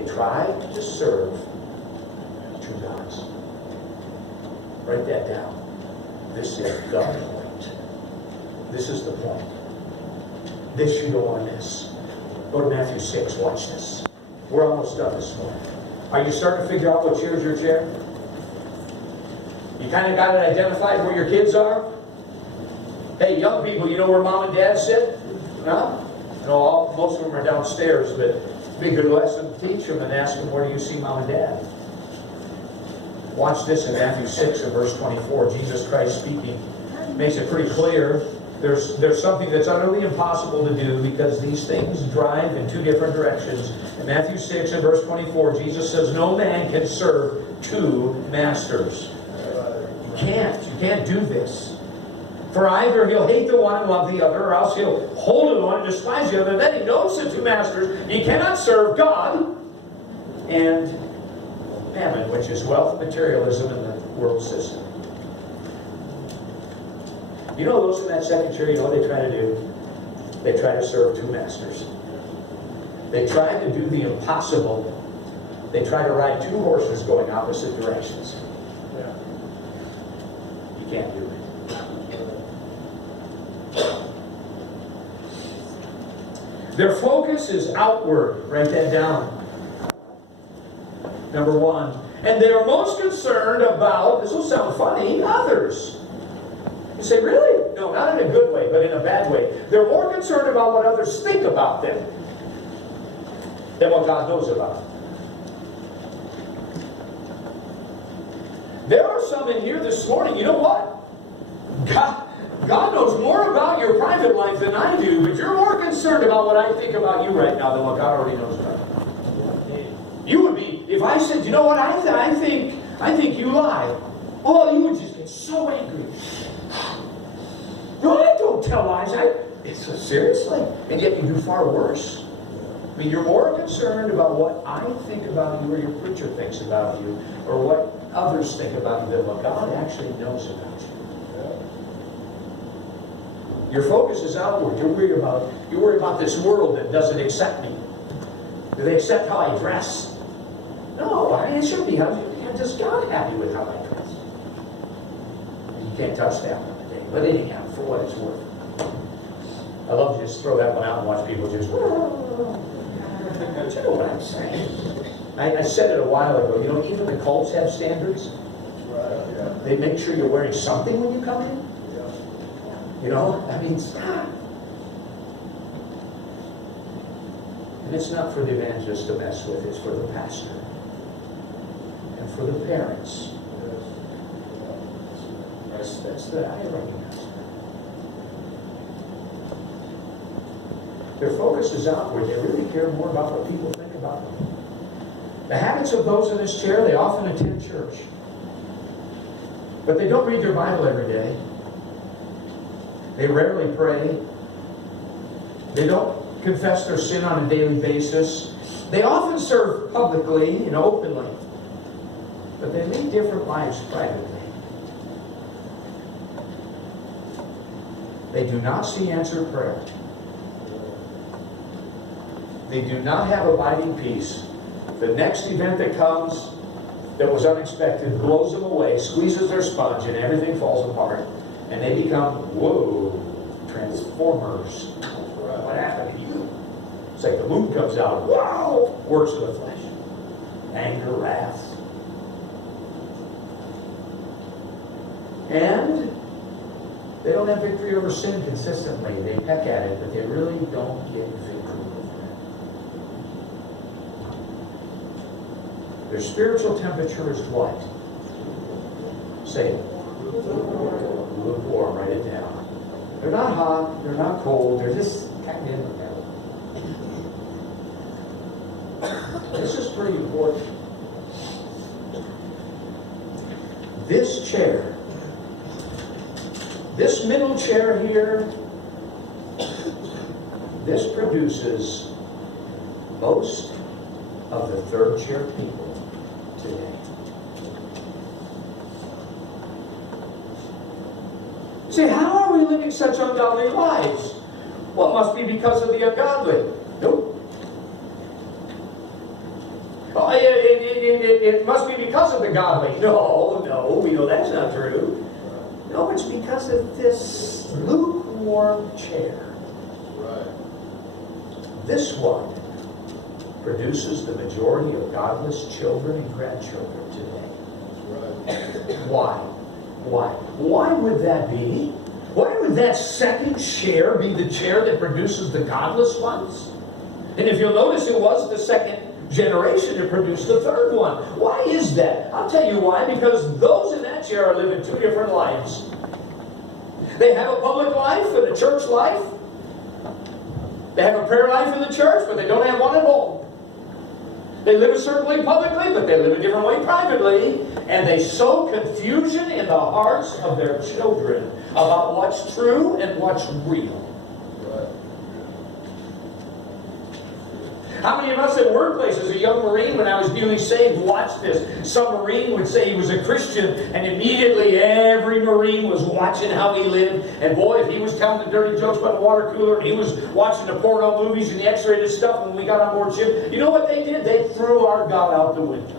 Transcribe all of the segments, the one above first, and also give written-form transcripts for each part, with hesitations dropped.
They tried to serve two gods. Write that down. This is the point. This is the point. This you don't want to miss. Go to Matthew 6. Watch this. We're almost done this morning. Are you starting to figure out what chair is your chair? You kind of got it identified where your kids are? Hey, young people, you know where mom and dad sit? No? No, most of them are downstairs, but it'd be a good lesson to teach them and ask them, where do you see mom and dad? Watch this in Matthew 6 and verse 24. Jesus Christ speaking makes it pretty clear. There's something that's utterly impossible to do because these things drive in two different directions. In Matthew 6 and verse 24, Jesus says, no man can serve two masters. You can't do this. For either he'll hate the one and love the other, or else he'll hold the one and despise the other. Then he knows the two masters. He cannot serve God and mammon, which is wealth, materialism, and the world system. You know those in that second chair, you know what they try to do? They try to serve two masters. They try to do the impossible. They try to ride two horses going opposite directions. You can't do it. Their focus is outward. Write that down. Number one. And they are most concerned about, this will sound funny, others. You say, really? No, not in a good way, but in a bad way. They're more concerned about what others think about them than what God knows about them. There are some in here this morning, you know what? God knows more about your private life than I do, but you're more concerned about what I think about you right now than what God already knows about you. You would be, if I said, you know what, I think you lie. Oh, you would just get so angry. No, I don't tell lies. It's so seriously. And yet you do far worse. I mean, you're more concerned about what I think about you or your preacher thinks about you or what others think about you than what God actually knows about you. Your focus is outward. You're worried about this world that doesn't accept me. Do they accept how I dress? No, it should be. Does God happy with how I dress? You can't touch that one today. But anyhow, for what it's worth. I love to just throw that one out and watch people just... Do you know what I'm saying? I said it a while ago. You know, even the cults have standards. They make sure you're wearing something when you come in. You know, I mean, stop. And it's not for the evangelist to mess with, it's for the pastor. And for the parents. That's the I recognize. Their focus is outward. They really care more about what people think about them. The habits of those in this chair, they often attend church. But they don't read their Bible every day. They rarely pray. They don't confess their sin on a daily basis. They often serve publicly and openly. But they lead different lives privately. They do not see answered prayer. They do not have abiding peace. The next event that comes that was unexpected blows them away, squeezes their sponge, and everything falls apart. And they become, whoa, transformers. What happened to you? It's like the moon comes out, wow, works of the flesh. Anger, wrath. And they don't have victory over sin consistently. They peck at it, but they really don't get victory over it. Their spiritual temperature is what? Say it. Lukewarm, write it down. They're not hot, they're not cold, they're just kind of in the middle. This is pretty important. This chair, this middle chair here, this produces most of the third chair people today. Say, how are we living such ungodly lives? Well, it must be because of the ungodly. Nope. must be because of the godly. No, we know that's not true. No, it's because of this lukewarm chair. This one produces the majority of godless children and grandchildren today. Why? Why would that be? Why would that second chair be the chair that produces the godless ones? And if you'll notice, it was the second generation that produced the third one. Why is that? I'll tell you why. Because those in that chair are living two different lives. They have a public life and a church life. They have a prayer life in the church, but they don't have one at home. They live a certain way publicly, but they live a different way privately. And they sow confusion in the hearts of their children about what's true and what's real. How many of us at workplaces, a young Marine, when I was newly saved, watched this? Some Marine would say he was a Christian, and immediately every Marine was watching how he lived. And boy, if he was telling the dirty jokes about the water cooler, and he was watching the porno movies and the X-rated stuff when we got on board ship, you know what they did? They threw our God out the window.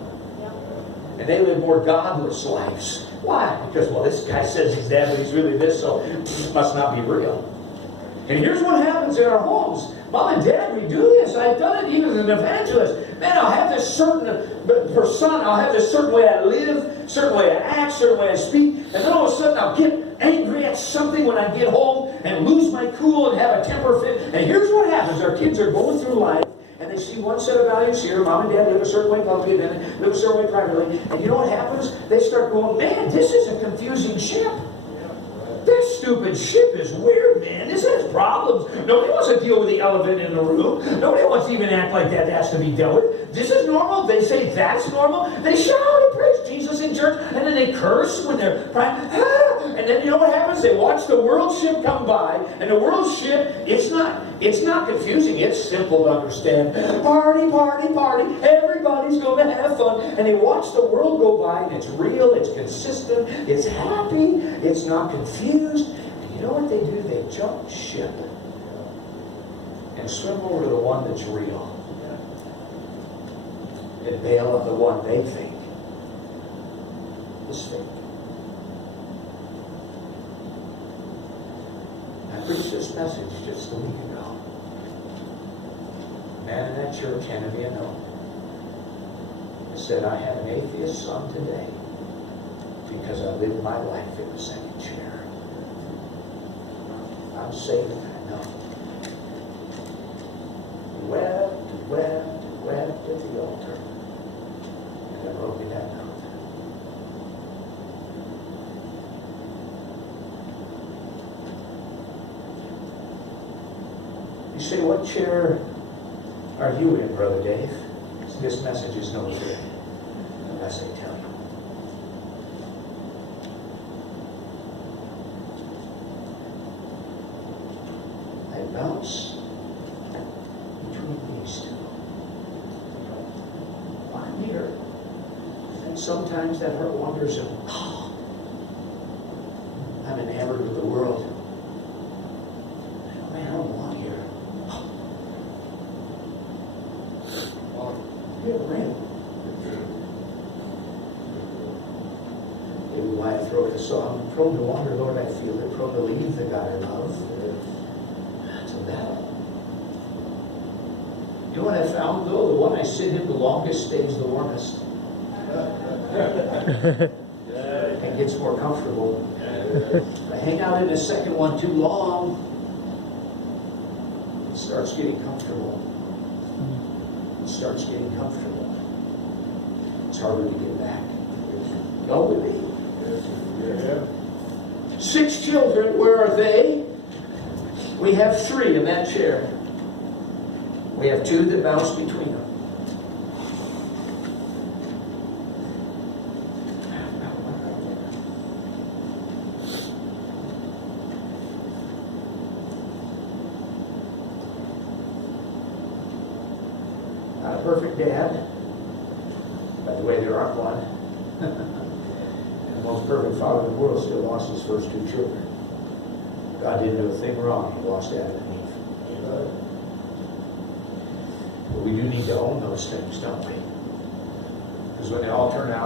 And they lived more godless lives. Why? Because, well, this guy says he's that, but he's really this, so it must not be real. And here's what happens in our homes. Mom and Dad, we do this. I've done it even as an evangelist. Man, I'll have this certain persona. I'll have this certain way I live, certain way I act, certain way I speak. And then all of a sudden I'll get angry at something when I get home and lose my cool and have a temper fit. And here's what happens. Our kids are going through life and they see one set of values here. Mom and Dad live a certain way publicly, and then live a certain way privately. And you know what happens? They start going, man, this is a confusing ship. This stupid ship is weird, man. This has problems. Nobody wants to deal with the elephant in the room. Nobody wants to even act like that has to be dealt with. This is normal. They say that's normal. They shout and praise Jesus in church, and then they curse when they're praying. And then you know what happens? They watch the world ship come by, and the world ship, it's not confusing. It's simple to understand. Party, party, party. Everybody's going to have fun. And they watch the world go by, and it's real, it's consistent, it's happy, it's not confused. And you know what they do? They jump ship and swim over to the one that's real and bail on the one they think is fake. I preached this message just a week ago. A man in that church handed me a note. It said, I had an atheist son today because I lived my life in the second chair. I'm saved, I know. Wept at the altar. And I wrote me that note. You say, what chair are you in, Brother Dave? This message is no good unless I tell you. I bounce between these two. I'm here. And sometimes that heart wanders and I'm enamored with the world. Man, I don't belong here. Maybe why I throw the song, prone to wander, Lord, I feel it, prone to leave the God I love. It's a battle. You know what I found, though? The one I sit in the longest stays the warmest. And gets more comfortable. If I hang out in the second one too long, it starts getting comfortable. It starts getting comfortable. It's harder to get back. Y'all with me? 6 children, where are they? We have 3 in that chair. We have 2 that bounce between them. Not a perfect dad. By the way, there aren't one. And the most perfect father in the world still lost his first 2 children. God didn't do a thing wrong. He lost Adam and Eve. But we do need to own those things, don't we? Because when they all turn out,